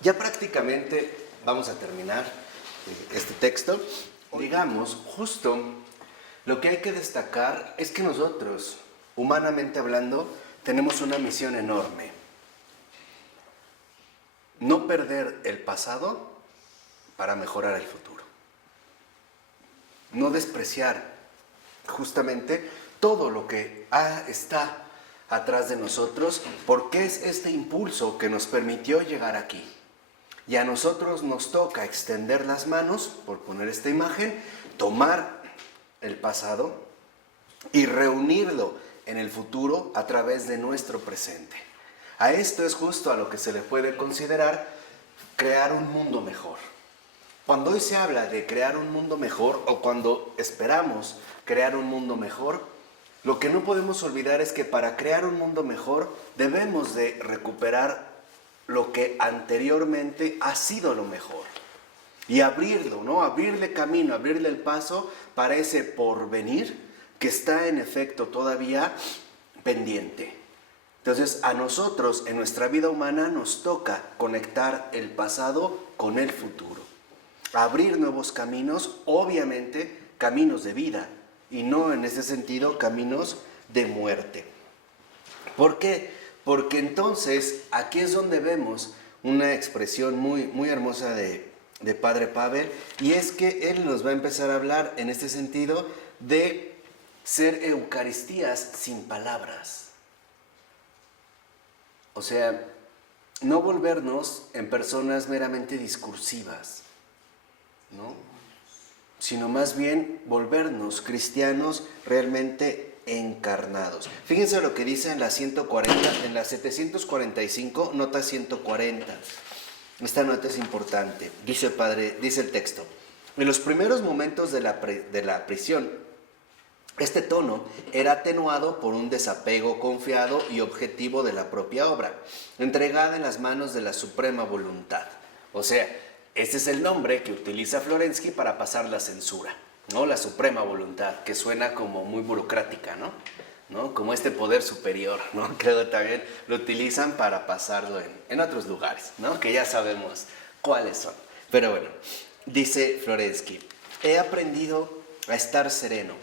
Ya prácticamente vamos a terminar este texto. Digamos, justo lo que hay que destacar es que nosotros, humanamente hablando, tenemos una misión enorme. No perder el pasado para mejorar el futuro. No despreciar justamente todo lo que está atrás de nosotros, porque es este impulso que nos permitió llegar aquí. Y a nosotros nos toca extender las manos, por poner esta imagen, tomar el pasado y reunirlo en el futuro a través de nuestro presente. A esto es justo a lo que se le puede considerar crear un mundo mejor. Cuando hoy se habla de crear un mundo mejor, o cuando esperamos crear un mundo mejor, lo que no podemos olvidar es que para crear un mundo mejor debemos de recuperar lo que anteriormente ha sido lo mejor y abrirlo, ¿no? Abrirle camino, abrirle el paso para ese porvenir que está en efecto todavía pendiente. Entonces a nosotros en nuestra vida humana nos toca conectar el pasado con el futuro, abrir nuevos caminos, obviamente caminos de vida y no en ese sentido caminos de muerte. ¿Por qué? Porque entonces aquí es donde vemos una expresión muy hermosa de Padre Pavel, y es que él nos va a empezar a hablar en este sentido de ser eucaristías sin palabras. O sea, no volvernos en personas meramente discursivas, ¿no? Sino más bien volvernos cristianos realmente encarnados. Fíjense lo que dice en la 140, en la 745, nota 140. Esta nota es importante. Dice el texto: en los primeros momentos de la prisión, este tono era atenuado por un desapego confiado y objetivo de la propia obra, entregada en las manos de la suprema voluntad. O sea, este es el nombre que utiliza Florensky para pasar la censura, ¿no? La suprema voluntad, que suena como muy burocrática, ¿no? Como este poder superior, ¿no? Creo que también lo utilizan para pasarlo en otros lugares, ¿no? Que ya sabemos cuáles son. Pero bueno, dice Florensky: he aprendido a estar sereno,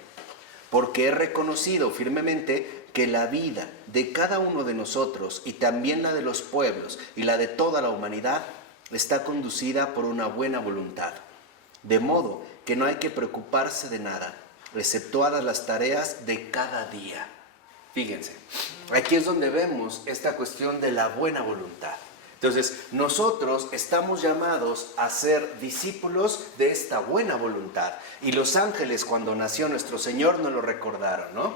porque he reconocido firmemente que la vida de cada uno de nosotros, y también la de los pueblos y la de toda la humanidad, está conducida por una buena voluntad, de modo que no hay que preocuparse de nada, exceptuadas las tareas de cada día. Fíjense, aquí es donde vemos esta cuestión de la buena voluntad. Entonces, nosotros estamos llamados a ser discípulos de esta buena voluntad. Y los ángeles, cuando nació nuestro Señor, nos lo recordaron, ¿no?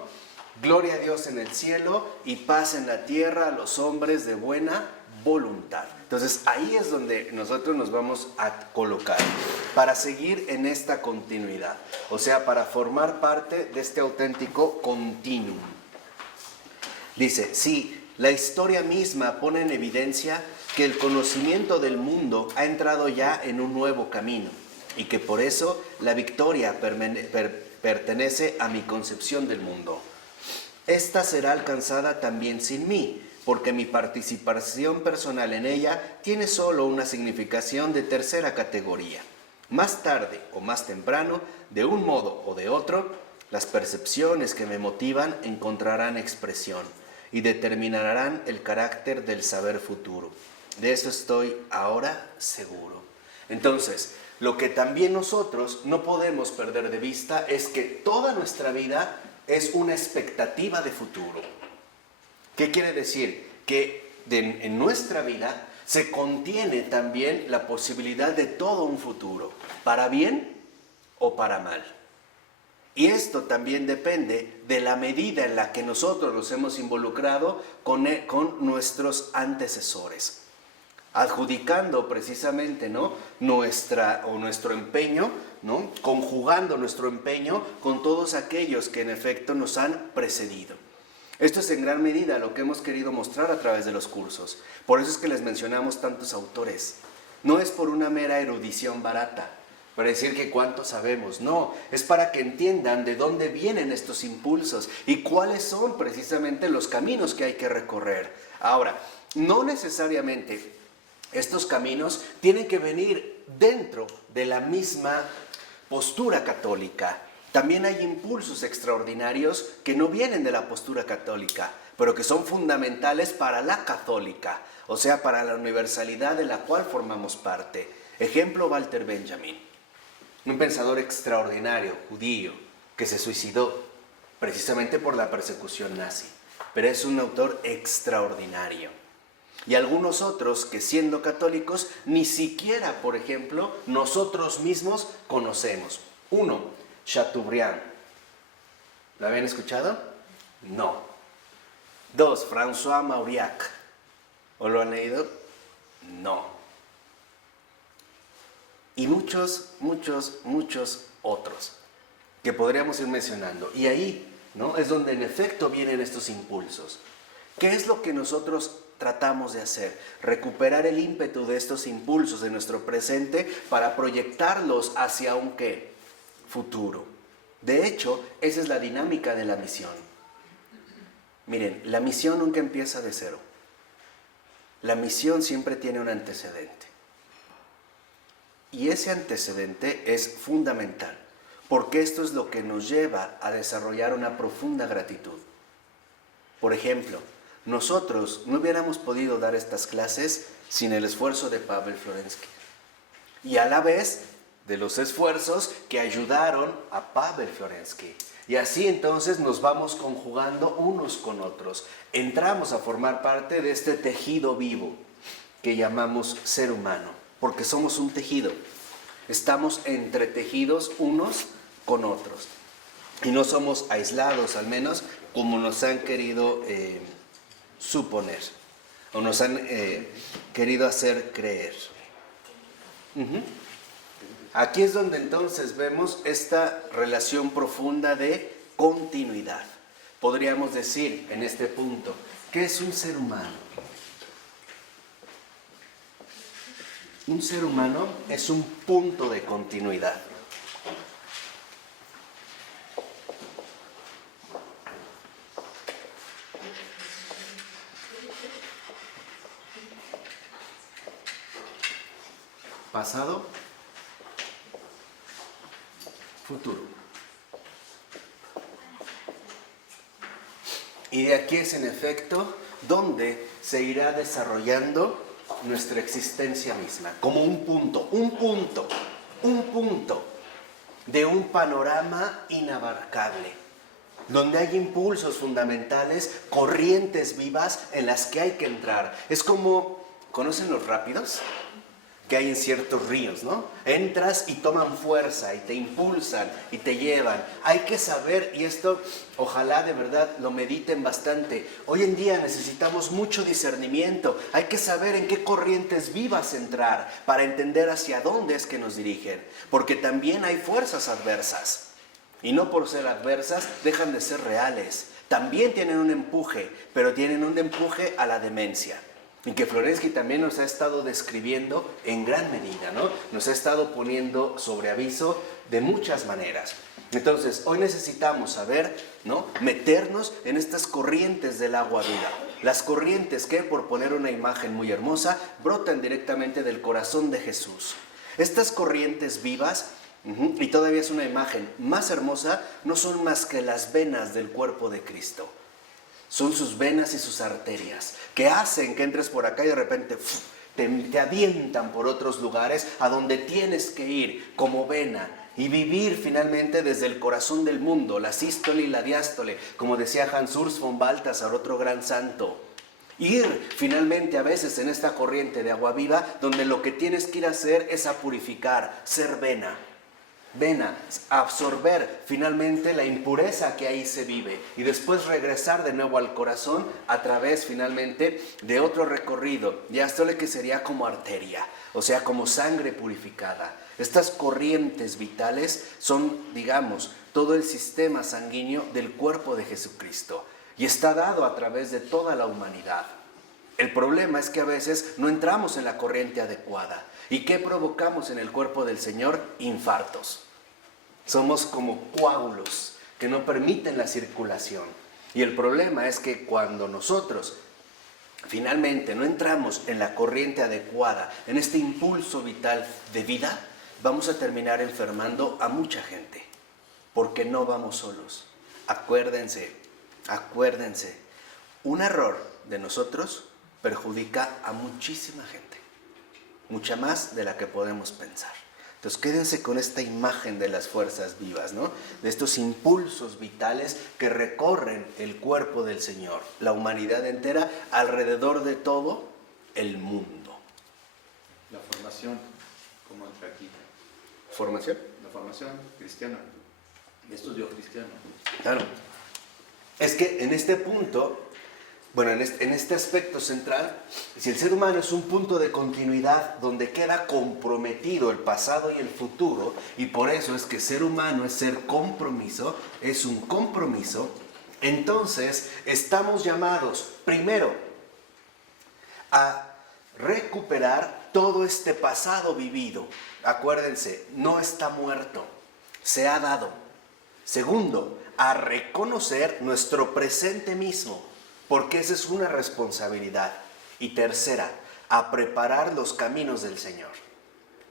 Gloria a Dios en el cielo y paz en la tierra a los hombres de buena voluntad. Entonces, ahí es donde nosotros nos vamos a colocar para seguir en esta continuidad. O sea, para formar parte de este auténtico continuum. Dice: sí, la historia misma pone en evidencia que el conocimiento del mundo ha entrado ya en un nuevo camino y que por eso la victoria pertenece a mi concepción del mundo. Esta será alcanzada también sin mí, porque mi participación personal en ella tiene solo una significación de tercera categoría. Más tarde o más temprano, de un modo o de otro, las percepciones que me motivan encontrarán expresión y determinarán el carácter del saber futuro. De eso estoy ahora seguro. Entonces, lo que también nosotros no podemos perder de vista es que toda nuestra vida es una expectativa de futuro. ¿Qué quiere decir? Que en nuestra vida se contiene también la posibilidad de todo un futuro, para bien o para mal. Y esto también depende de la medida en la que nosotros nos hemos involucrado con nuestros antecesores, adjudicando precisamente, ¿no?, nuestro empeño, ¿no?, conjugando nuestro empeño con todos aquellos que en efecto nos han precedido. Esto es en gran medida lo que hemos querido mostrar a través de los cursos. Por eso es que les mencionamos tantos autores. No es por una mera erudición barata, para decir que cuánto sabemos. No, es para que entiendan de dónde vienen estos impulsos y cuáles son precisamente los caminos que hay que recorrer. Ahora, no necesariamente Estos caminos tienen que venir dentro de la misma postura católica. También hay impulsos extraordinarios que no vienen de la postura católica, pero que son fundamentales para la católica, o sea, para la universalidad de la cual formamos parte. Ejemplo, Walter Benjamin, un pensador extraordinario, judío, que se suicidó precisamente por la persecución nazi, pero es un autor extraordinario. Y algunos otros que siendo católicos ni siquiera, por ejemplo, nosotros mismos conocemos. Uno, Chateaubriand. ¿Lo habían escuchado? No. Dos, François Mauriac. ¿O lo han leído? No. Y muchos otros que podríamos ir mencionando. Y ahí, ¿no?, es donde en efecto vienen estos impulsos. ¿Qué es lo que nosotros tratamos de hacer? Recuperar el ímpetu de estos impulsos de nuestro presente para proyectarlos hacia un ¿qué? Futuro. De hecho, esa es la dinámica de la misión. Miren, la misión nunca empieza de cero. La misión siempre tiene un antecedente. Y ese antecedente es fundamental, porque esto es lo que nos lleva a desarrollar una profunda gratitud. Por ejemplo, nosotros no hubiéramos podido dar estas clases sin el esfuerzo de Pavel Florensky. Y a la vez de los esfuerzos que ayudaron a Pavel Florensky. Y así entonces nos vamos conjugando unos con otros. Entramos a formar parte de este tejido vivo que llamamos ser humano, porque somos un tejido. Estamos entretejidos unos con otros. Y no somos aislados, al menos como nos han querido suponer, o nos han querido hacer creer. Aquí es donde entonces vemos esta relación profunda de continuidad. Podríamos decir en este punto, ¿qué es un ser humano? Un ser humano es un punto de continuidad. Pasado, futuro. Y de aquí es en efecto donde se irá desarrollando nuestra existencia misma, como un punto de un panorama inabarcable, donde hay impulsos fundamentales, corrientes vivas en las que hay que entrar. Es como, ¿conocen los rápidos que hay en ciertos ríos, no? Entras y toman fuerza y te impulsan y te llevan. Hay que saber, y esto ojalá de verdad lo mediten bastante, hoy en día necesitamos mucho discernimiento. Hay que saber en qué corrientes vivas entrar para entender hacia dónde es que nos dirigen, porque también hay fuerzas adversas y no por ser adversas dejan de ser reales. También tienen un empuje, pero tienen un empuje a la demencia. Y que Florensky también nos ha estado describiendo en gran medida, ¿no? Nos ha estado poniendo sobre aviso de muchas maneras. Entonces, hoy necesitamos saber, ¿no?, meternos en estas corrientes del agua viva. Las corrientes que, por poner una imagen muy hermosa, brotan directamente del corazón de Jesús. Estas corrientes vivas, y todavía es una imagen más hermosa, no son más que las venas del cuerpo de Cristo. Son sus venas y sus arterias que hacen que entres por acá y de repente te avientan por otros lugares a donde tienes que ir como vena y vivir finalmente desde el corazón del mundo, la sístole y la diástole, como decía Hans Urs von Balthasar, otro gran santo. Ir finalmente a veces en esta corriente de agua viva donde lo que tienes que ir a hacer es a purificar, ser vena. Vena, absorber finalmente la impureza que ahí se vive y después regresar de nuevo al corazón a través finalmente de otro recorrido, diástole, que sería como arteria, o sea, como sangre purificada. Estas corrientes vitales son, digamos, todo el sistema sanguíneo del cuerpo de Jesucristo y está dado a través de toda la humanidad. El problema es que a veces no entramos en la corriente adecuada. ¿Y qué provocamos en el cuerpo del Señor? Infartos. Somos como coágulos que no permiten la circulación. Y el problema es que cuando nosotros finalmente no entramos en la corriente adecuada, en este impulso vital de vida, vamos a terminar enfermando a mucha gente, porque no vamos solos. Acuérdense, un error de nosotros perjudica a muchísima gente, mucha más de la que podemos pensar. Entonces quédense con esta imagen de las fuerzas vivas, ¿no? De estos impulsos vitales que recorren el cuerpo del Señor, la humanidad entera, alrededor de todo el mundo. La formación, como entra aquí. ¿Formación? La formación cristiana, estudio cristiano. Claro. Es que en este punto, bueno, en este aspecto central, si el ser humano es un punto de continuidad donde queda comprometido el pasado y el futuro, y por eso es que ser humano es ser compromiso, es un compromiso, entonces estamos llamados primero a recuperar todo este pasado vivido. Acuérdense, no está muerto, se ha dado. Segundo, a reconocer nuestro presente mismo, porque esa es una responsabilidad. Y tercera, a preparar los caminos del Señor.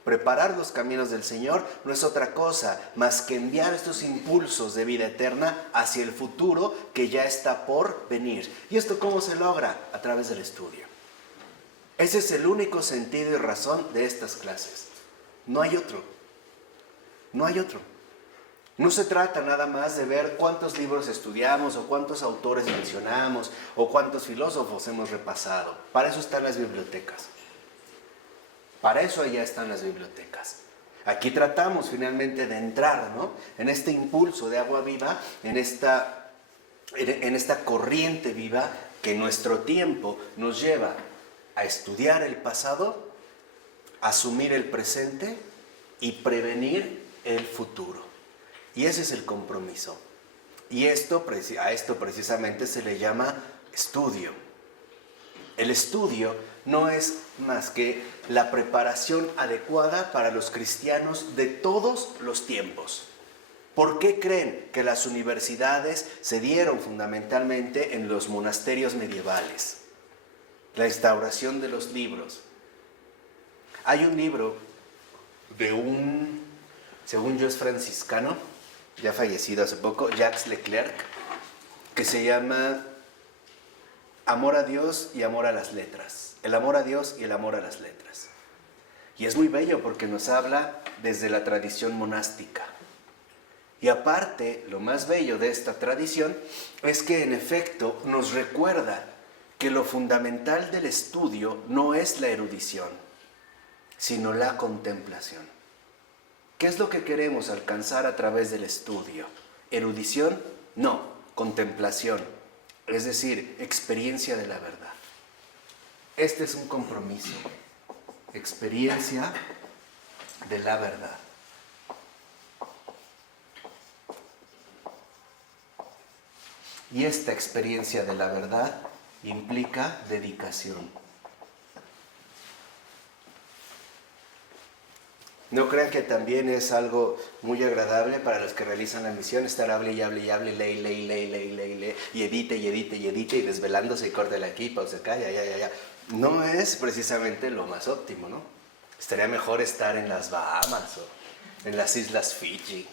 Preparar los caminos del Señor no es otra cosa más que enviar estos impulsos de vida eterna hacia el futuro que ya está por venir. ¿Y esto cómo se logra? A través del estudio. Ese es el único sentido y razón de estas clases. No hay otro. No hay otro. No se trata nada más de ver cuántos libros estudiamos o cuántos autores mencionamos o cuántos filósofos hemos repasado. Para eso están las bibliotecas. Para eso allá están las bibliotecas. Aquí tratamos finalmente de entrar, ¿no?, en este impulso de agua viva, en esta corriente viva que nuestro tiempo nos lleva a estudiar el pasado, asumir el presente y prevenir el futuro. Y ese es el compromiso. Y a esto precisamente se le llama estudio. El estudio no es más que la preparación adecuada para los cristianos de todos los tiempos. ¿Por qué creen que las universidades se dieron fundamentalmente en los monasterios medievales? La instauración de los libros. Hay un libro de según yo es franciscano, ya fallecido hace poco, Jacques Leclerc, que se llama Amor a Dios y Amor a las Letras. El amor a Dios y el amor a las letras. Y es muy bello porque nos habla desde la tradición monástica. Y aparte, lo más bello de esta tradición es que en efecto nos recuerda que lo fundamental del estudio no es la erudición, sino la contemplación. ¿Qué es lo que queremos alcanzar a través del estudio? ¿Erudición? No, contemplación, es decir, experiencia de la verdad. Este es un compromiso, experiencia de la verdad. Y esta experiencia de la verdad implica dedicación. No crean que también es algo muy agradable para los que realizan la misión estar hable y hable y hable, lee, y edite y desvelándose y córtale aquí, pausa acá, ya. No es precisamente lo más óptimo, ¿no? Estaría mejor estar en las Bahamas o en las Islas Fiji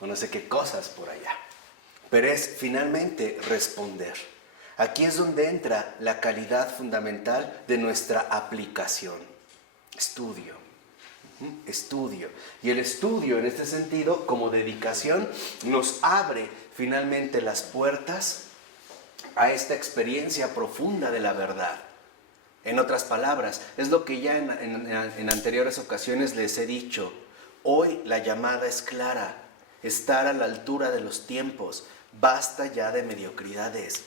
o no sé qué cosas por allá. Pero es finalmente responder. Aquí es donde entra la calidad fundamental de nuestra aplicación. Estudio. Y el estudio en este sentido, como dedicación, nos abre finalmente las puertas a esta experiencia profunda de la verdad. En otras palabras, es lo que ya en anteriores ocasiones les he dicho. Hoy la llamada es clara, estar a la altura de los tiempos. Basta ya de mediocridades.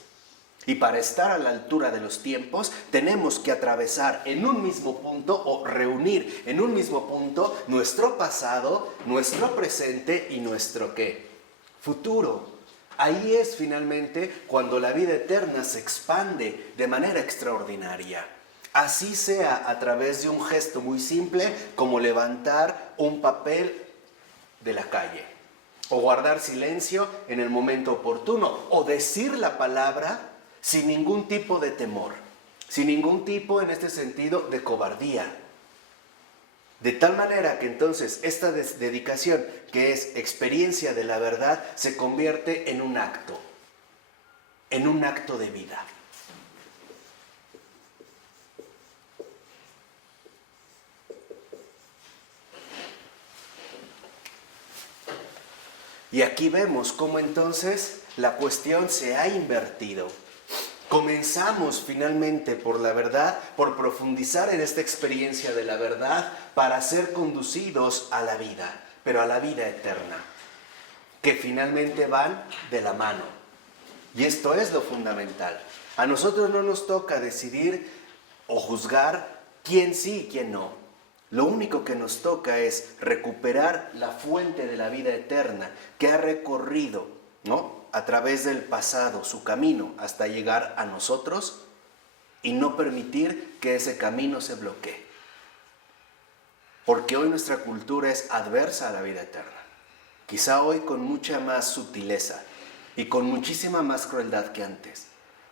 Y para estar a la altura de los tiempos, tenemos que atravesar en un mismo punto o reunir en un mismo punto nuestro pasado, nuestro presente y nuestro ¿qué? Futuro. Ahí es finalmente cuando la vida eterna se expande de manera extraordinaria. Así sea a través de un gesto muy simple como levantar un papel de la calle, o guardar silencio en el momento oportuno, o decir la palabra sin ningún tipo de temor. sin ningún tipo, en este sentido, de cobardía. De tal manera que entonces esta dedicación, que es experiencia de la verdad, se convierte en un acto de vida. Y aquí vemos cómo entonces la cuestión se ha invertido. Comenzamos finalmente por la verdad, por profundizar en esta experiencia de la verdad para ser conducidos a la vida, pero a la vida eterna, que finalmente van de la mano. Y esto es lo fundamental. A nosotros no nos toca decidir o juzgar quién sí y quién no. Lo único que nos toca es recuperar la fuente de la vida eterna que ha recorrido, ¿no?, a través del pasado su camino hasta llegar a nosotros y no permitir que ese camino se bloquee. Porque hoy nuestra cultura es adversa a la vida eterna. Quizá hoy con mucha más sutileza y con muchísima más crueldad que antes.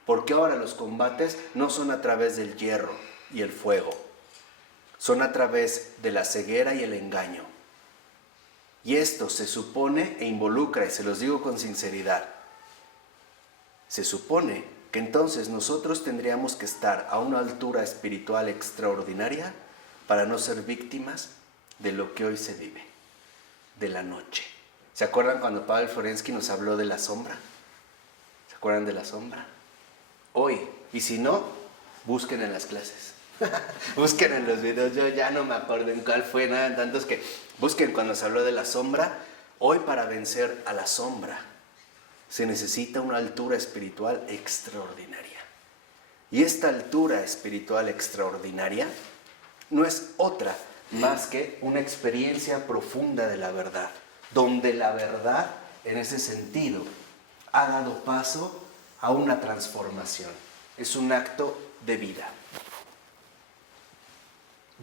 Porque ahora los combates no son a través del hierro y el fuego. Son a través de la ceguera y el engaño. Y esto se supone e involucra, y se los digo con sinceridad, se supone que entonces nosotros tendríamos que estar a una altura espiritual extraordinaria para no ser víctimas de lo que hoy se vive, de la noche. ¿Se acuerdan cuando Pavel Florensky nos habló de la sombra? ¿Se acuerdan de la sombra? Hoy, y si no, busquen en las clases. Busquen en los videos, yo ya no me acuerdo en cuál fue, nada, tantos que busquen cuando se habló de la sombra. Hoy, para vencer a la sombra se necesita una altura espiritual extraordinaria, y esta altura espiritual extraordinaria no es otra más que una experiencia profunda de la verdad, donde la verdad, en ese sentido, ha dado paso a una transformación. Es un acto de vida.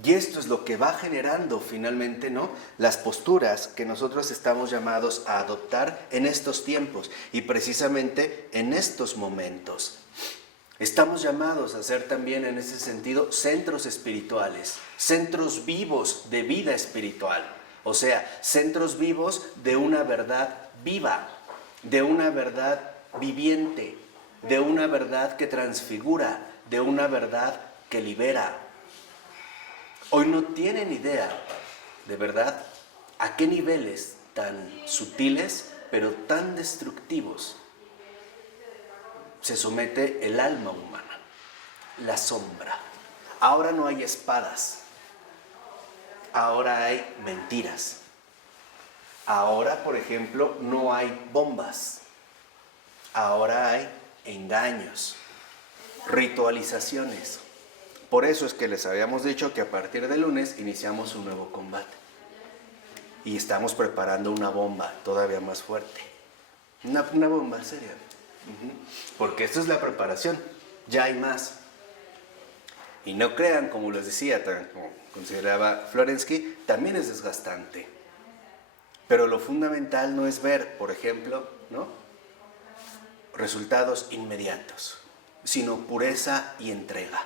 Y esto es lo que va generando finalmente, ¿no?, las posturas que nosotros estamos llamados a adoptar en estos tiempos y precisamente en estos momentos. Estamos llamados a ser también en ese sentido centros espirituales, centros vivos de vida espiritual, o sea, centros vivos de una verdad viva, de una verdad viviente, de una verdad que transfigura, de una verdad que libera. Hoy no tienen idea, de verdad, a qué niveles tan sutiles, pero tan destructivos se somete el alma humana, la sombra. Ahora no hay espadas, ahora hay mentiras. Ahora, por ejemplo, no hay bombas, ahora hay engaños, ritualizaciones. Por eso es que les habíamos dicho que a partir de lunes iniciamos un nuevo combate. Y estamos preparando una bomba todavía más fuerte. Una bomba seria. Porque esto es la preparación. Ya hay más. Y no crean, como les decía, como consideraba Florensky, también es desgastante. Pero lo fundamental no es ver, por ejemplo, ¿no?, resultados inmediatos, sino pureza y entrega.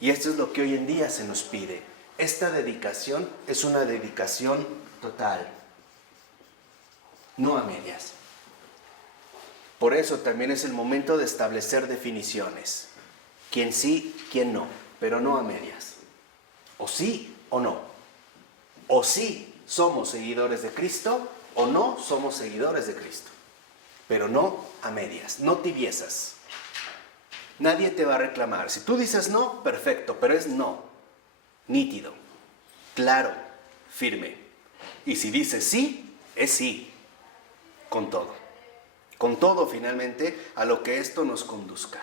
Y esto es lo que hoy en día se nos pide. Esta dedicación es una dedicación total, no a medias. Por eso también es el momento de establecer definiciones. Quién sí, quién no, pero no a medias. O sí o no. O sí somos seguidores de Cristo o no somos seguidores de Cristo. Pero no a medias, no tibiezas. Nadie te va a reclamar. Si tú dices no, perfecto, pero es no. Nítido, claro, firme. Y si dices sí, es sí. Con todo. Con todo finalmente a lo que esto nos conduzca.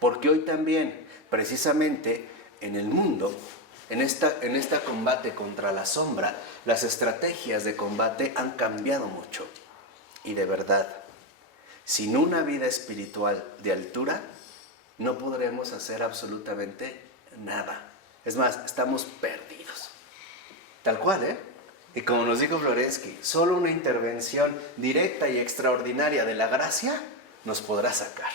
Porque hoy también, precisamente en el mundo, en este combate contra la sombra, las estrategias de combate han cambiado mucho. Y de verdad, sin una vida espiritual de altura, no podremos hacer absolutamente nada. Es más, estamos perdidos. Tal cual, ¿eh? Y como nos dijo Florensky, solo una intervención directa y extraordinaria de la gracia nos podrá sacar.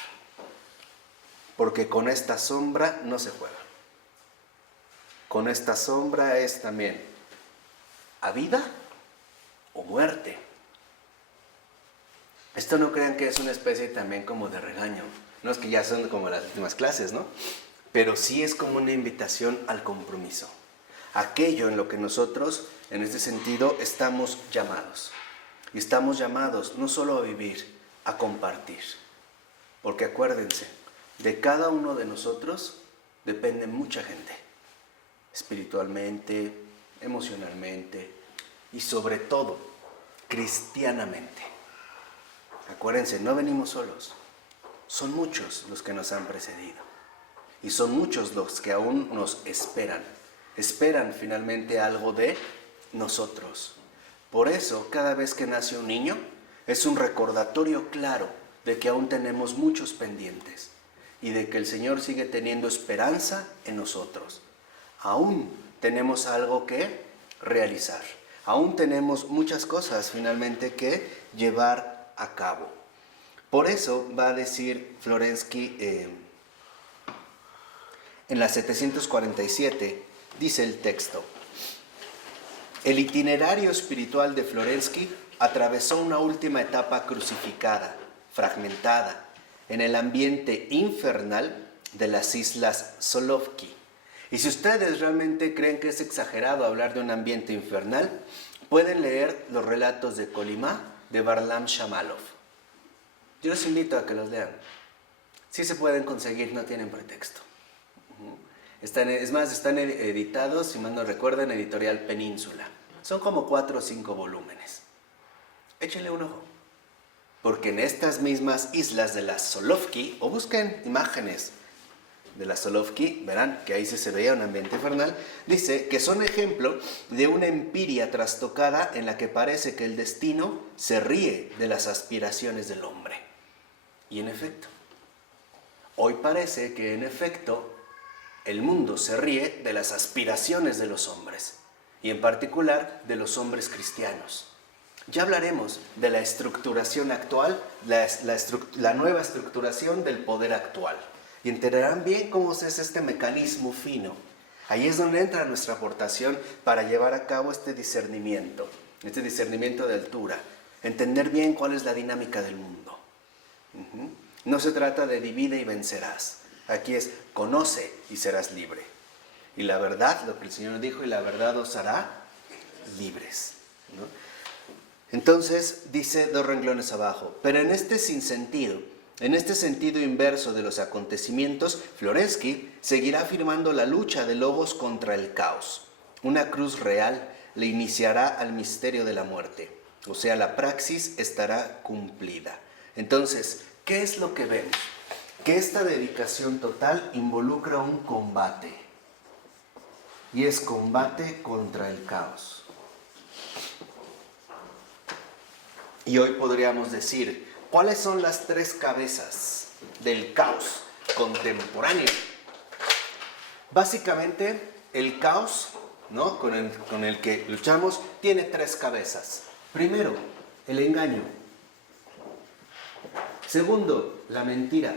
porque con esta sombra no se juega. Con esta sombra es también a vida o muerte. Esto no crean que es una especie también como de regaño. No es que ya son como las últimas clases, ¿no? Pero sí es como una invitación al compromiso. Aquello en lo que nosotros, en este sentido, estamos llamados. Y estamos llamados no solo a vivir, a compartir. Porque acuérdense, de cada uno de nosotros depende mucha gente. Espiritualmente, emocionalmente y sobre todo, cristianamente. Acuérdense, no venimos solos. Son muchos los que nos han precedido. Y son muchos los que aún nos esperan. Esperan finalmente algo de nosotros. Por eso, cada vez que nace un niño, es un recordatorio claro de que aún tenemos muchos pendientes y de que el Señor sigue teniendo esperanza en nosotros. Aún tenemos algo que realizar. Aún tenemos muchas cosas finalmente que llevar a cabo. Por eso va a decir Florensky en la 747, dice el texto: el itinerario espiritual de Florensky atravesó una última etapa crucificada, fragmentada, en el ambiente infernal de las islas Solovki. Y si ustedes realmente creen que es exagerado hablar de un ambiente infernal, pueden leer los relatos de Kolimá de Varlam Shamalov. Yo los invito a que los lean. Sí se pueden conseguir, no tienen pretexto. Están editados, si mal no recuerdan, Editorial Península. Son como 4 o 5 volúmenes. Échenle un ojo. Porque en estas mismas islas de las Solovki, o busquen imágenes de la Solovki, verán que ahí sí se veía un ambiente infernal, dice que son ejemplo de una empiria trastocada en la que parece que el destino se ríe de las aspiraciones del hombre. Y en efecto, hoy parece que en efecto el mundo se ríe de las aspiraciones de los hombres, y en particular de los hombres cristianos. Ya hablaremos de la estructuración actual, la nueva estructuración del poder actual. Y entenderán bien cómo es este mecanismo fino. Ahí es donde entra nuestra aportación para llevar a cabo este discernimiento de altura. Entender bien cuál es la dinámica del mundo. No se trata de divide y vencerás. Aquí es conoce y serás libre. Y la verdad, lo que el Señor dijo, y la verdad os hará libres, ¿no? Entonces, dice 2 renglones abajo, pero en este sinsentido, en este sentido inverso de los acontecimientos, Florensky seguirá afirmando la lucha de lobos contra el caos. Una cruz real le iniciará al misterio de la muerte, o sea, la praxis estará cumplida. Entonces, ¿qué es lo que vemos? Que esta dedicación total involucra un combate, y es combate contra el caos. Y hoy podríamos decir, ¿cuáles son las 3 cabezas del caos contemporáneo? Básicamente, el caos, ¿no?, con el que luchamos tiene 3 cabezas. Primero, el engaño. Segundo, la mentira.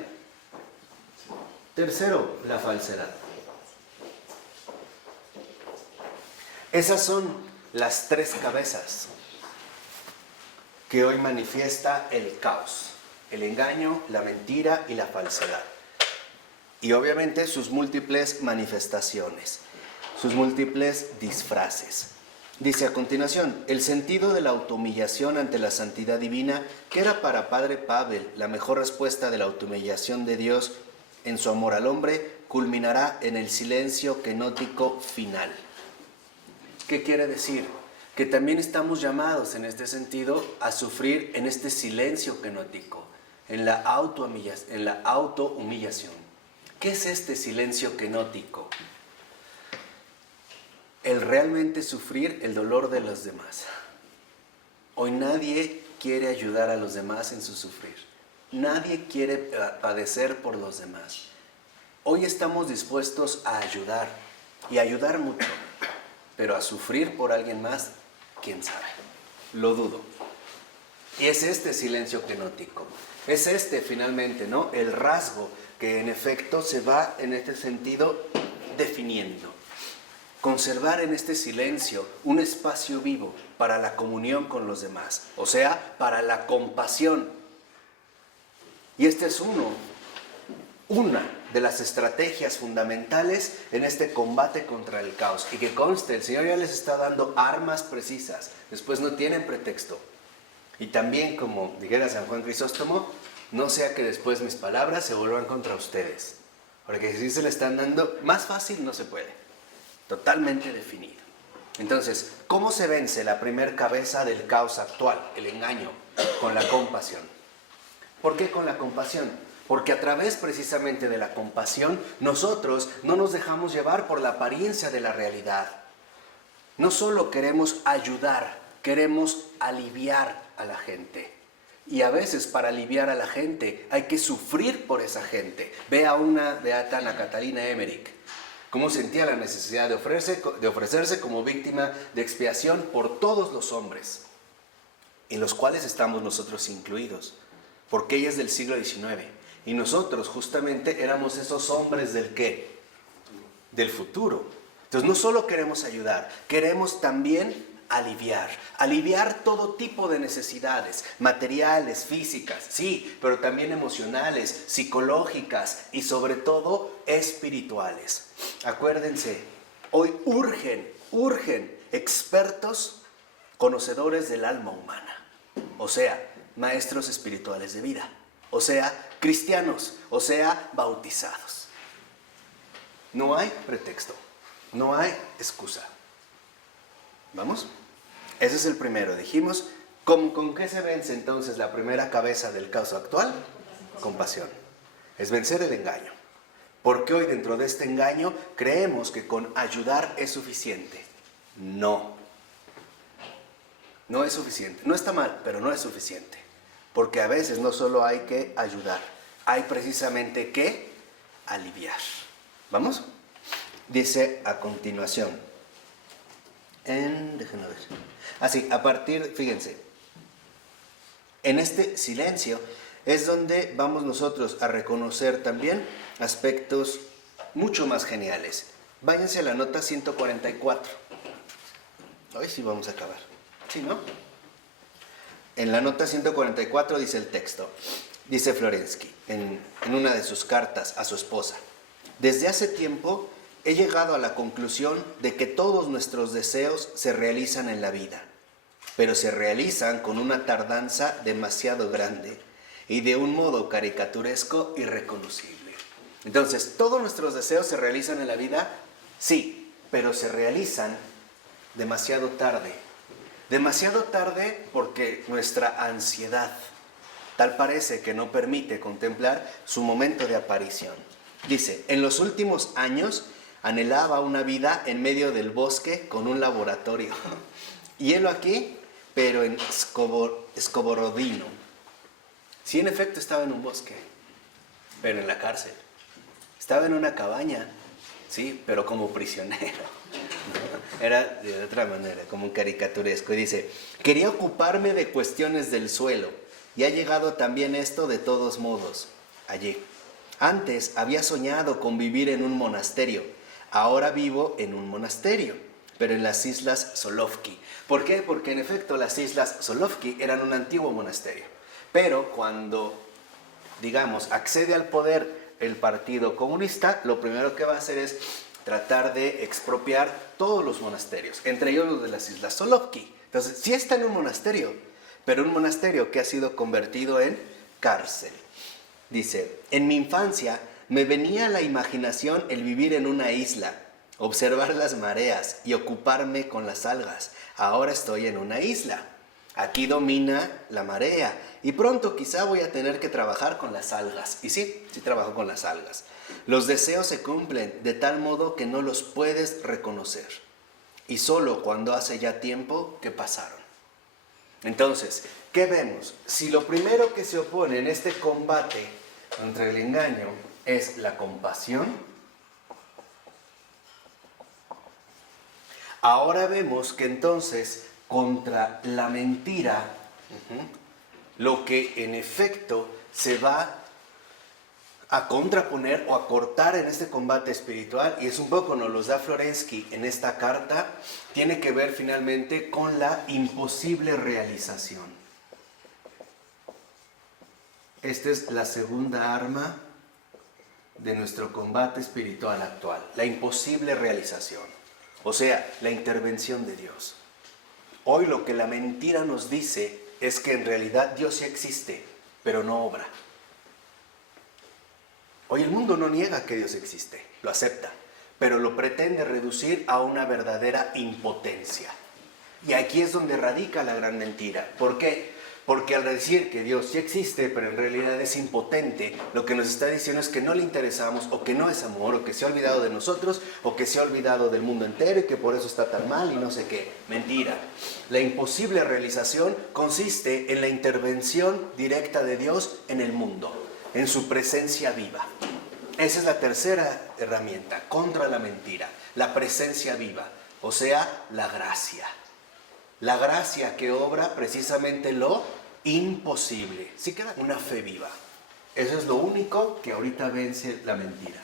Tercero, la falsedad. Esas son las 3 cabezas que hoy manifiesta el caos, el engaño, la mentira y la falsedad. Y obviamente sus múltiples manifestaciones, sus múltiples disfraces. Dice a continuación, el sentido de la autohumillación ante la santidad divina, que era para Padre Pavel la mejor respuesta de la autohumillación de Dios en su amor al hombre, culminará en el silencio kenótico final. ¿Qué quiere decir? Que también estamos llamados en este sentido a sufrir en este silencio kenótico, en la autohumillación. ¿Qué es este silencio kenótico? El realmente sufrir el dolor de los demás. Hoy nadie quiere ayudar a los demás en su sufrir. Nadie quiere padecer por los demás. Hoy estamos dispuestos a ayudar, y ayudar mucho, pero a sufrir por alguien más, quién sabe, lo dudo. Y es este silencio kenótico, es finalmente, ¿no?, el rasgo que en efecto se va en este sentido definiendo. Conservar en este silencio un espacio vivo para la comunión con los demás, o sea, para la compasión. Y este es una de las estrategias fundamentales en este combate contra el caos. Y que conste, el Señor ya les está dando armas precisas, después no tienen pretexto. Y también, como dijera San Juan Crisóstomo, no sea que después mis palabras se vuelvan contra ustedes. Porque si se le están dando, más fácil no se puede. Totalmente definido. Entonces, ¿cómo se vence la primer cabeza del caos actual, el engaño? Con la compasión. ¿Por qué con la compasión? Porque a través precisamente de la compasión, nosotros no nos dejamos llevar por la apariencia de la realidad. No solo queremos ayudar, queremos aliviar a la gente. Y a veces para aliviar a la gente hay que sufrir por esa gente. Ve a una beata, Ana Catalina Emmerich, cómo sentía la necesidad de ofrecerse como víctima de expiación por todos los hombres, en los cuales estamos nosotros incluidos, porque ella es del siglo XIX. Y nosotros justamente éramos esos hombres del ¿qué? Del futuro. Entonces no solo queremos ayudar, queremos también aliviar todo tipo de necesidades, materiales, físicas, sí, pero también emocionales, psicológicas y sobre todo espirituales. Acuérdense, hoy urgen expertos conocedores del alma humana, o sea, maestros espirituales de vida, o sea, cristianos, o sea, bautizados. No hay pretexto, no hay excusa. ¿Vamos? Ese es el primero. Dijimos, ¿con qué se vence entonces la primera cabeza del caos actual? Compasión. Es vencer el engaño. Porque hoy dentro de este engaño creemos que con ayudar es suficiente. No. No es suficiente. No está mal, pero no es suficiente. Porque a veces no solo hay que ayudar, hay precisamente que aliviar. ¿Vamos? Dice a continuación. Déjenme ver. Así, fíjense, en este silencio es donde vamos nosotros a reconocer también aspectos mucho más geniales. Váyanse a la nota 144. Hoy sí vamos a acabar. ¿Sí, no? En la nota 144 dice el texto. Dice Florensky en una de sus cartas a su esposa. Desde hace tiempo he llegado a la conclusión de que todos nuestros deseos se realizan en la vida, pero se realizan con una tardanza demasiado grande y de un modo caricaturesco y reconocible. Entonces, ¿todos nuestros deseos se realizan en la vida? Sí, pero se realizan demasiado tarde. Demasiado tarde porque nuestra ansiedad tal parece que no permite contemplar su momento de aparición. Dice, en los últimos años anhelaba una vida en medio del bosque con un laboratorio. Y helo aquí, pero en Skоворodino. Sí, en efecto estaba en un bosque, pero en la cárcel. Estaba en una cabaña, sí, pero como prisionero. Era de otra manera, como un caricaturesco. Y dice, quería ocuparme de cuestiones del suelo. Y ha llegado también esto de todos modos, allí. Antes había soñado con vivir en un monasterio. Ahora vivo en un monasterio, pero en las Islas Solovki. ¿Por qué? Porque en efecto las Islas Solovki eran un antiguo monasterio. Pero cuando, digamos, accede al poder el Partido Comunista, lo primero que va a hacer es tratar de expropiar todos los monasterios, entre ellos los de las Islas Solovki. Entonces, sí está en un monasterio, pero un monasterio que ha sido convertido en cárcel. Dice, en mi infancia me venía a la imaginación el vivir en una isla, observar las mareas y ocuparme con las algas. Ahora estoy en una isla. Aquí domina la marea y pronto quizá voy a tener que trabajar con las algas. Y sí trabajo con las algas. Los deseos se cumplen de tal modo que no los puedes reconocer. Y solo cuando hace ya tiempo que pasaron. Entonces, ¿qué vemos? Si lo primero que se opone en este combate contra el engaño es la compasión, ahora vemos que entonces contra la mentira, lo que en efecto se va a contraponer o a cortar en este combate espiritual, y es un poco nos los da Florensky en esta carta, tiene que ver finalmente con la imposible realización. Esta es la segunda arma de nuestro combate espiritual actual, la imposible realización, o sea, la intervención de Dios. Hoy lo que la mentira nos dice es que en realidad Dios sí existe, pero no obra. Hoy el mundo no niega que Dios existe, lo acepta, pero lo pretende reducir a una verdadera impotencia. Y aquí es donde radica la gran mentira. ¿Por qué? Porque al decir que Dios sí existe, pero en realidad es impotente, lo que nos está diciendo es que no le interesamos, o que no es amor, o que se ha olvidado de nosotros, o que se ha olvidado del mundo entero y que por eso está tan mal y no sé qué. Mentira. La imposible realización consiste en la intervención directa de Dios en el mundo, en su presencia viva. Esa es la tercera herramienta contra la mentira, la presencia viva, o sea, la gracia. La gracia que obra precisamente lo imposible. Sí queda una fe viva. Eso es lo único que ahorita vence la mentira.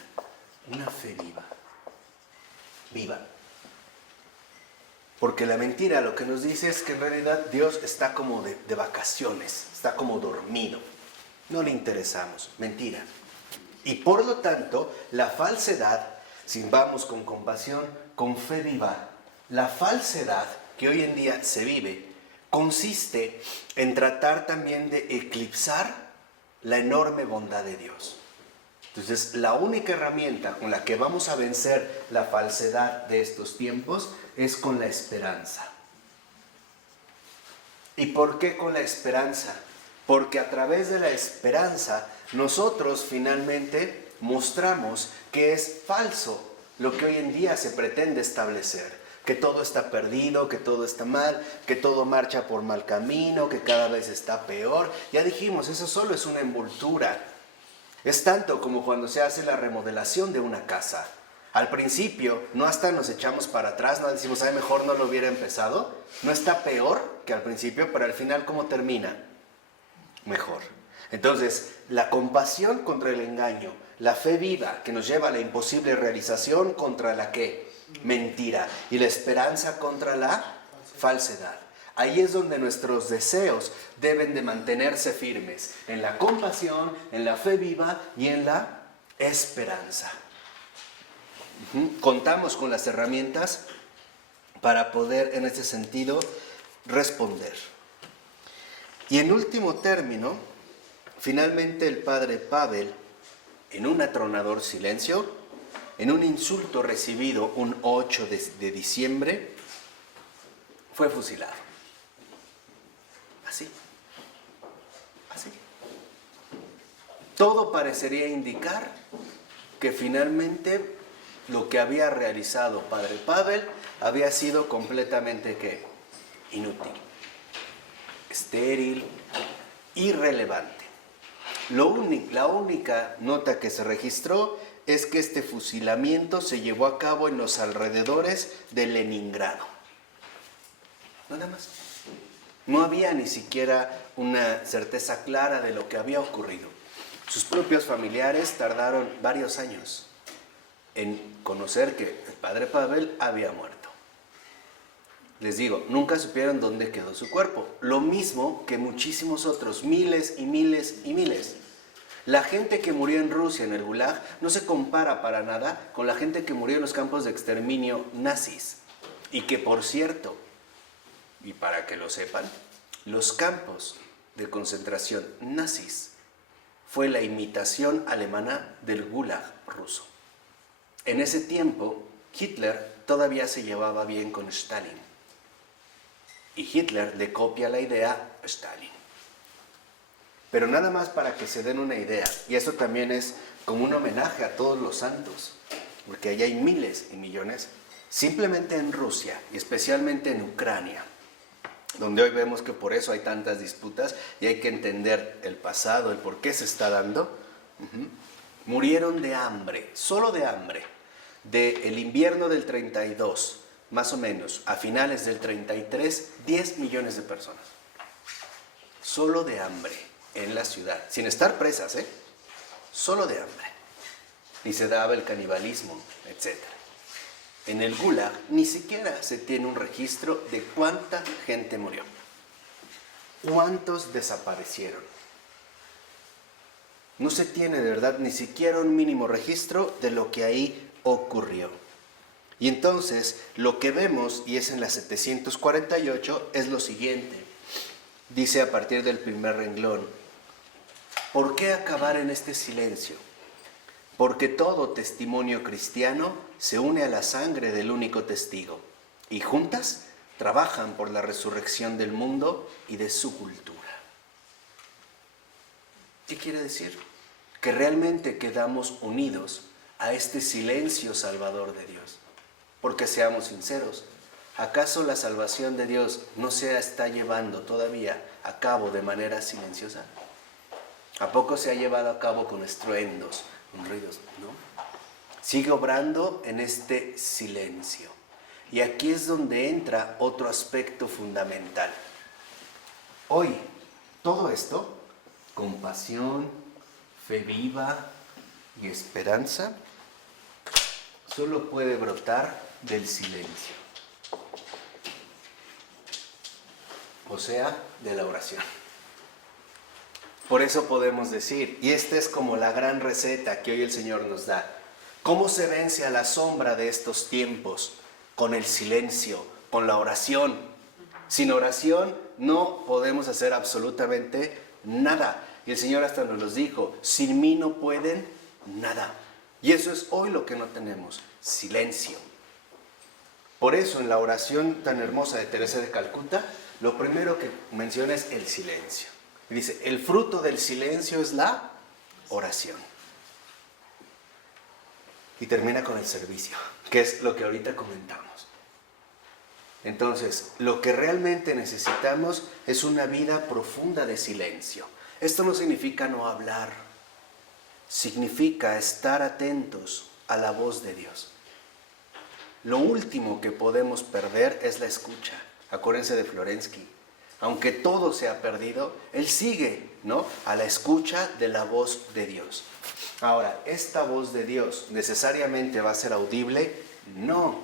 Una fe viva. Viva. Porque la mentira lo que nos dice es que en realidad Dios está como de vacaciones, está como dormido. No le interesamos. Mentira. Y por lo tanto, la falsedad, si vamos con compasión, con fe viva, la falsedad que hoy en día se vive, consiste en tratar también de eclipsar la enorme bondad de Dios. Entonces, la única herramienta con la que vamos a vencer la falsedad de estos tiempos es con la esperanza. ¿Y por qué con la esperanza? Porque a través de la esperanza nosotros finalmente mostramos que es falso lo que hoy en día se pretende establecer. Que todo está perdido, que todo está mal, que todo marcha por mal camino, que cada vez está peor. Ya dijimos, eso solo es una envoltura. Es tanto como cuando se hace la remodelación de una casa. Al principio, no hasta nos echamos para atrás, no decimos, ay, mejor no lo hubiera empezado. No está peor que al principio, pero al final, ¿cómo termina? Mejor. Entonces, la compasión contra el engaño, la fe viva que nos lleva a la imposible realización contra la ¿qué? Mentira, y la esperanza contra la falsedad. Ahí es donde nuestros deseos deben de mantenerse firmes, en la compasión, en la fe viva y en la esperanza. Contamos con las herramientas para poder en ese sentido responder. Y en último término, finalmente el padre Pavel, en un atronador silencio, en un insulto recibido un 8 de diciembre, fue fusilado. Así. Así. Todo parecería indicar que finalmente lo que había realizado padre Pavel había sido completamente ¿qué? Inútil, estéril, irrelevante. La única nota que se registró es que este fusilamiento se llevó a cabo en los alrededores de Leningrado. Nada más. No había ni siquiera una certeza clara de lo que había ocurrido. Sus propios familiares tardaron varios años en conocer que el padre Pavel había muerto. Les digo, nunca supieron dónde quedó su cuerpo. Lo mismo que muchísimos otros, miles y miles y miles. La gente que murió en Rusia, en el Gulag, no se compara para nada con la gente que murió en los campos de exterminio nazis. Y que, por cierto, y para que lo sepan, los campos de concentración nazis fue la imitación alemana del Gulag ruso. En ese tiempo, Hitler todavía se llevaba bien con Stalin. Y Hitler le copia la idea a Stalin. Pero nada más para que se den una idea, y esto también es como un homenaje a todos los santos, porque allá hay miles y millones, simplemente en Rusia y especialmente en Ucrania, donde hoy vemos que por eso hay tantas disputas y hay que entender el pasado, el por qué se está dando. Murieron de hambre, solo de hambre, del invierno del 32, más o menos, a finales del 33, 10 millones de personas. Solo de hambre. En la ciudad, sin estar presas, solo de hambre. Y se daba el canibalismo, etc. En el Gulag ni siquiera se tiene un registro de cuánta gente murió. ¿Cuántos desaparecieron? No se tiene de verdad ni siquiera un mínimo registro de lo que ahí ocurrió. Y entonces lo que vemos, y es en la 748, es lo siguiente. Dice a partir del primer renglón: ¿por qué acabar en este silencio? Porque todo testimonio cristiano se une a la sangre del único testigo, y juntas trabajan por la resurrección del mundo y de su cultura. ¿Qué quiere decir? Que realmente quedamos unidos a este silencio salvador de Dios. Porque seamos sinceros, ¿acaso la salvación de Dios no se está llevando todavía a cabo de manera silenciosa? ¿A poco se ha llevado a cabo con estruendos, con ruidos? ¿No? Sigue obrando en este silencio. Y aquí es donde entra otro aspecto fundamental. Hoy, todo esto, compasión, fe viva y esperanza, solo puede brotar del silencio. O sea, de la oración. Por eso podemos decir, y esta es como la gran receta que hoy el Señor nos da: ¿cómo se vence a la sombra de estos tiempos? Con el silencio, con la oración. Sin oración no podemos hacer absolutamente nada. Y el Señor hasta nos los dijo: sin mí no pueden nada. Y eso es hoy lo que no tenemos: silencio. Por eso en la oración tan hermosa de Teresa de Calcuta, lo primero que menciona es el silencio. Y dice, el fruto del silencio es la oración. Y termina con el servicio, que es lo que ahorita comentamos. Entonces, lo que realmente necesitamos es una vida profunda de silencio. Esto no significa no hablar, significa estar atentos a la voz de Dios. Lo último que podemos perder es la escucha. Acuérdense de Florensky. Aunque todo se ha perdido, él sigue, ¿no?, a la escucha de la voz de Dios. Ahora, ¿esta voz de Dios necesariamente va a ser audible? No.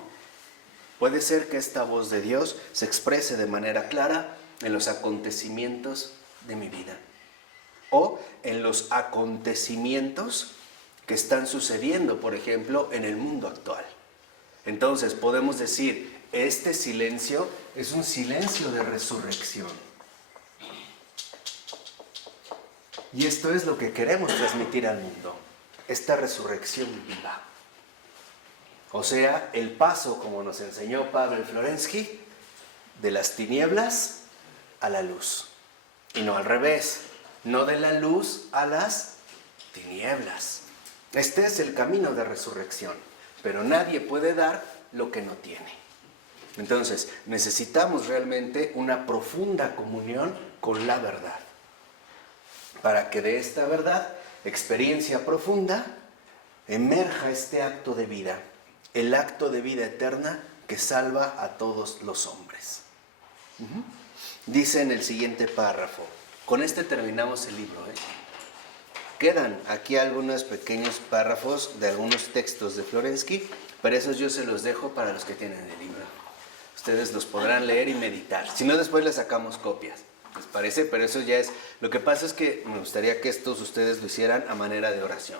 Puede ser que esta voz de Dios se exprese de manera clara en los acontecimientos de mi vida o en los acontecimientos que están sucediendo, por ejemplo, en el mundo actual. Entonces podemos decir, este silencio es un silencio de resurrección. Y esto es lo que queremos transmitir al mundo, esta resurrección viva. O sea, el paso, como nos enseñó Pavel Florensky, de las tinieblas a la luz. Y no al revés, no de la luz a las tinieblas. Este es el camino de resurrección, pero nadie puede dar lo que no tiene. Entonces, necesitamos realmente una profunda comunión con la verdad, para que de esta verdad, experiencia profunda, emerja este acto de vida, el acto de vida eterna que salva a todos los hombres. Dice en el siguiente párrafo, con este terminamos el libro, Quedan aquí algunos pequeños párrafos de algunos textos de Florensky, pero esos yo se los dejo para los que tienen el libro. Ustedes los podrán leer y meditar. Si no, después les sacamos copias. ¿Les parece? Pero eso ya es... Lo que pasa es que me gustaría que estos ustedes lo hicieran a manera de oración.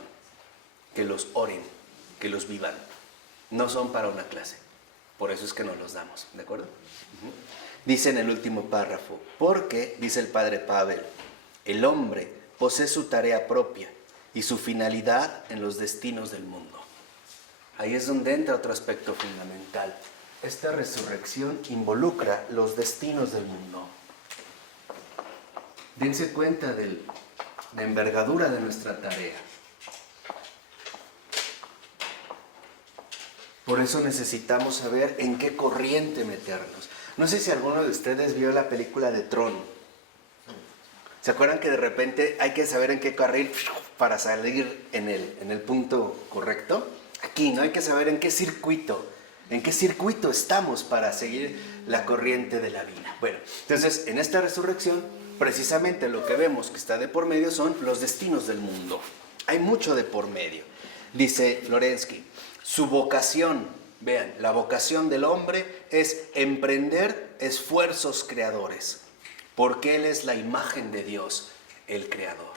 Que los oren, que los vivan. No son para una clase. Por eso es que no los damos. ¿De acuerdo? Dice en el último párrafo, porque, dice el padre Pavel, el hombre posee su tarea propia y su finalidad en los destinos del mundo. Ahí es donde entra otro aspecto fundamental. Esta resurrección involucra los destinos del mundo. Dense cuenta de la envergadura de nuestra tarea. Por eso necesitamos saber en qué corriente meternos. No sé si alguno de ustedes vio la película de Tron. ¿Se acuerdan que de repente hay que saber en qué carril para salir en el punto correcto? Aquí, ¿no? Hay que saber en qué circuito estamos para seguir la corriente de la vida. Bueno, entonces en esta resurrección, precisamente lo que vemos que está de por medio son los destinos del mundo. Hay mucho de por medio. Dice Florensky, su vocación, vean, la vocación del hombre es emprender esfuerzos creadores, porque Él es la imagen de Dios, el Creador.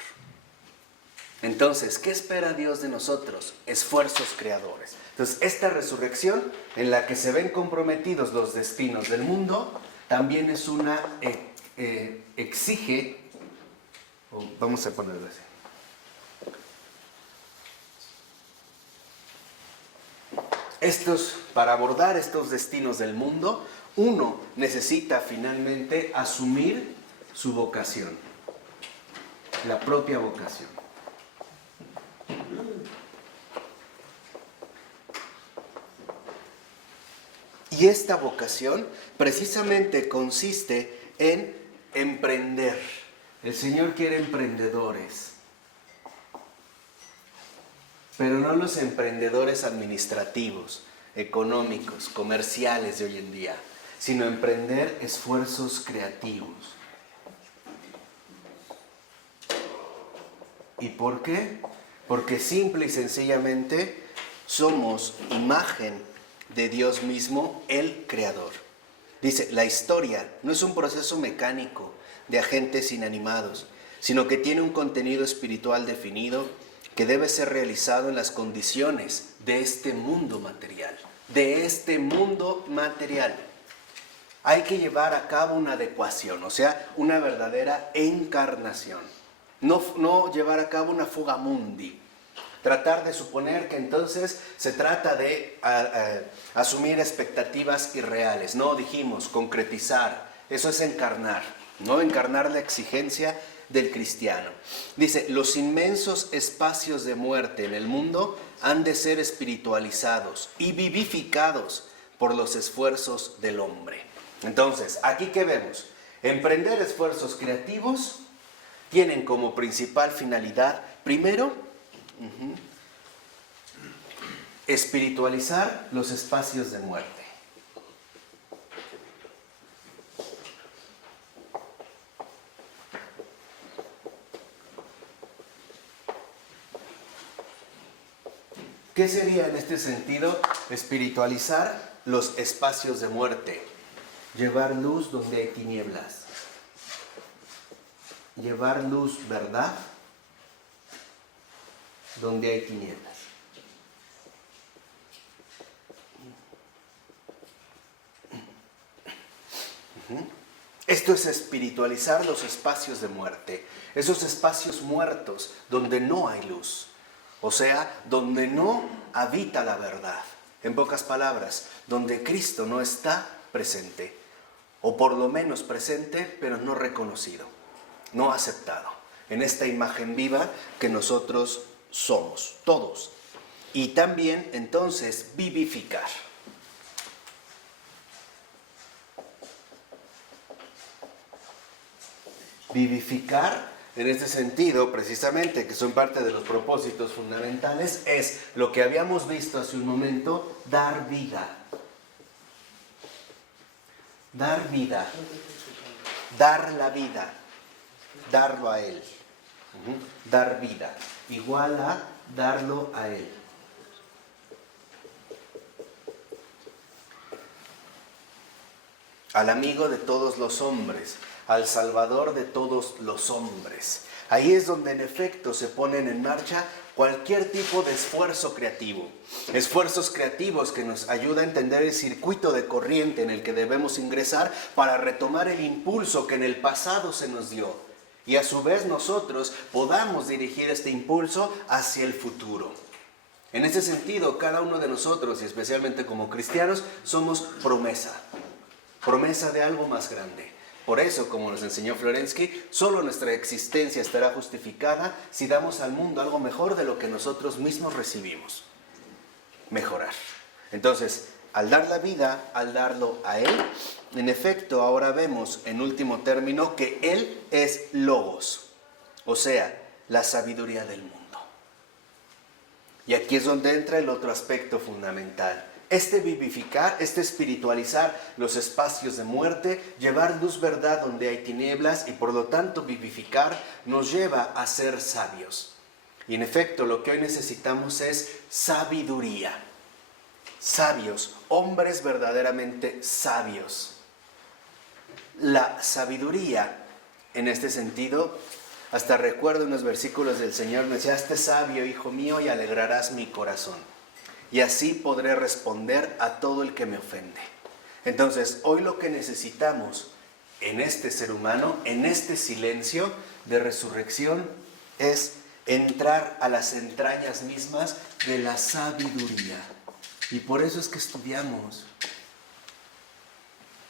Entonces, ¿qué espera Dios de nosotros? Esfuerzos creadores. Entonces, esta resurrección en la que se ven comprometidos los destinos del mundo, también es una, exige, vamos a ponerlo así. Para abordar estos destinos del mundo, uno necesita finalmente asumir su vocación, la propia vocación. Y esta vocación precisamente consiste en emprender. El Señor quiere emprendedores, pero no los emprendedores administrativos, económicos, comerciales de hoy en día, sino emprender esfuerzos creativos. ¿Y por qué? Porque simple y sencillamente somos imagen de Dios mismo, el Creador. Dice, la historia no es un proceso mecánico de agentes inanimados, sino que tiene un contenido espiritual definido que debe ser realizado en las condiciones de este mundo material. De este mundo material. Hay que llevar a cabo una adecuación, o sea, una verdadera encarnación. No llevar a cabo una fuga mundi. Tratar de suponer que entonces se trata de asumir expectativas irreales. No, dijimos, concretizar. Eso es encarnar, ¿no? Encarnar la exigencia del cristiano. Dice, los inmensos espacios de muerte en el mundo han de ser espiritualizados y vivificados por los esfuerzos del hombre. Entonces, ¿aquí qué vemos? Emprender esfuerzos creativos tienen como principal finalidad, primero, espiritualizar los espacios de muerte. ¿Qué sería en este sentido espiritualizar los espacios de muerte? Llevar luz donde hay tinieblas. Llevar luz, ¿verdad? Donde hay tinieblas. Esto es espiritualizar los espacios de muerte, esos espacios muertos donde no hay luz, o sea, donde no habita la verdad. En pocas palabras, donde Cristo no está presente, o por lo menos presente, pero no reconocido, no aceptado, en esta imagen viva que nosotros somos, todos. Y también, entonces, vivificar. Vivificar, en este sentido, precisamente, que son parte de los propósitos fundamentales, es lo que habíamos visto hace un momento, dar vida. Dar vida. Dar la vida. Darlo a Él. Dar vida. Igual a darlo a Él. Al amigo de todos los hombres, al Salvador de todos los hombres. Ahí es donde en efecto se ponen en marcha cualquier tipo de esfuerzo creativo. Esfuerzos creativos que nos ayudan a entender el circuito de corriente en el que debemos ingresar para retomar el impulso que en el pasado se nos dio. Y a su vez nosotros podamos dirigir este impulso hacia el futuro. En ese sentido, cada uno de nosotros, y especialmente como cristianos, somos promesa. Promesa de algo más grande. Por eso, como nos enseñó Florensky, solo nuestra existencia estará justificada si damos al mundo algo mejor de lo que nosotros mismos recibimos. Mejorar. Entonces, al dar la vida, al darlo a Él, en efecto, ahora vemos en último término que Él es Logos, o sea, la sabiduría del mundo. Y aquí es donde entra el otro aspecto fundamental. Este vivificar, este espiritualizar los espacios de muerte, llevar luz verdad donde hay tinieblas y por lo tanto vivificar nos lleva a ser sabios. Y en efecto, lo que hoy necesitamos es sabiduría. Sabios, hombres verdaderamente sabios. La sabiduría, en este sentido, hasta recuerdo unos versículos del Señor, me decía: hazte sabio, hijo mío, y alegrarás mi corazón. Y así podré responder a todo el que me ofende. Entonces, hoy lo que necesitamos en este ser humano, en este silencio de resurrección, es entrar a las entrañas mismas de la sabiduría. Y por eso es que estudiamos.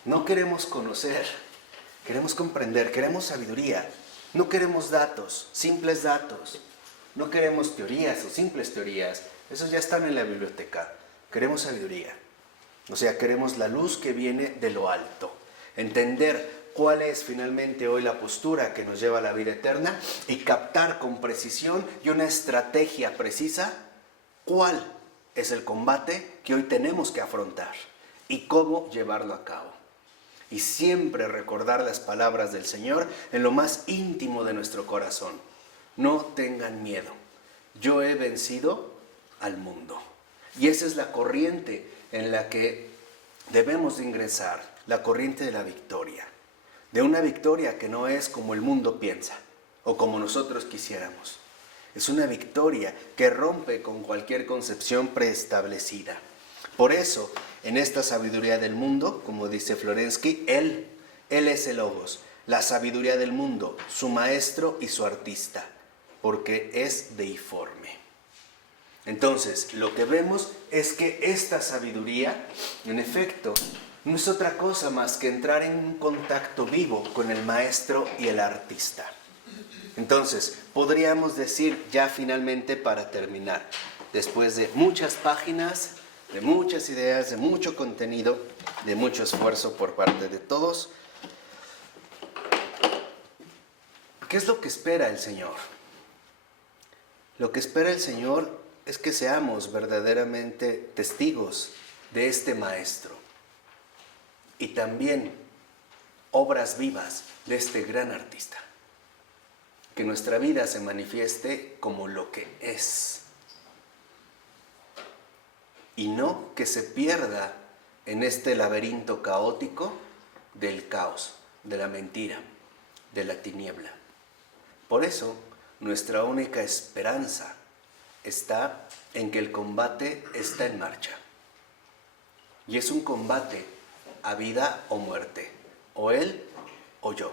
No queremos conocer, queremos comprender, queremos sabiduría. No queremos datos, simples datos. No queremos teorías o simples teorías. Esos ya están en la biblioteca. Queremos sabiduría. O sea, queremos la luz que viene de lo alto. Entender cuál es finalmente hoy la postura que nos lleva a la vida eterna y captar con precisión y una estrategia precisa cuál es el combate que hoy tenemos que afrontar y cómo llevarlo a cabo. Y siempre recordar las palabras del Señor en lo más íntimo de nuestro corazón. No tengan miedo. Yo he vencido al mundo. Y esa es la corriente en la que debemos de ingresar, la corriente de la victoria. De una victoria que no es como el mundo piensa o como nosotros quisiéramos. Es una victoria que rompe con cualquier concepción preestablecida. Por eso, en esta sabiduría del mundo, como dice Florensky, Él es el Logos, la sabiduría del mundo, su maestro y su artista, porque es deiforme. Entonces, lo que vemos es que esta sabiduría, en efecto, no es otra cosa más que entrar en un contacto vivo con el maestro y el artista. Entonces, podríamos decir ya finalmente para terminar, después de muchas páginas, de muchas ideas, de mucho contenido, de mucho esfuerzo por parte de todos, ¿qué es lo que espera el Señor? Lo que espera el Señor es que seamos verdaderamente testigos de este maestro y también obras vivas de este gran artista. Que nuestra vida se manifieste como lo que es y no que se pierda en este laberinto caótico del caos, de la mentira, de la tiniebla. Por eso, nuestra única esperanza está en que el combate está en marcha. Y es un combate a vida o muerte, o él o yo.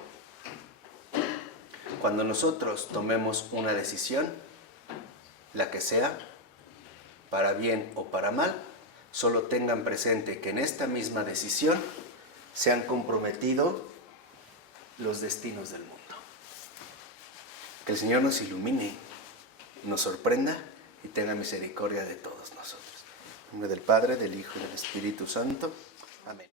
Cuando nosotros tomemos una decisión, la que sea, para bien o para mal, solo tengan presente que en esta misma decisión se han comprometido los destinos del mundo. Que el Señor nos ilumine, nos sorprenda y tenga misericordia de todos nosotros. En nombre del Padre, del Hijo y del Espíritu Santo. Amén.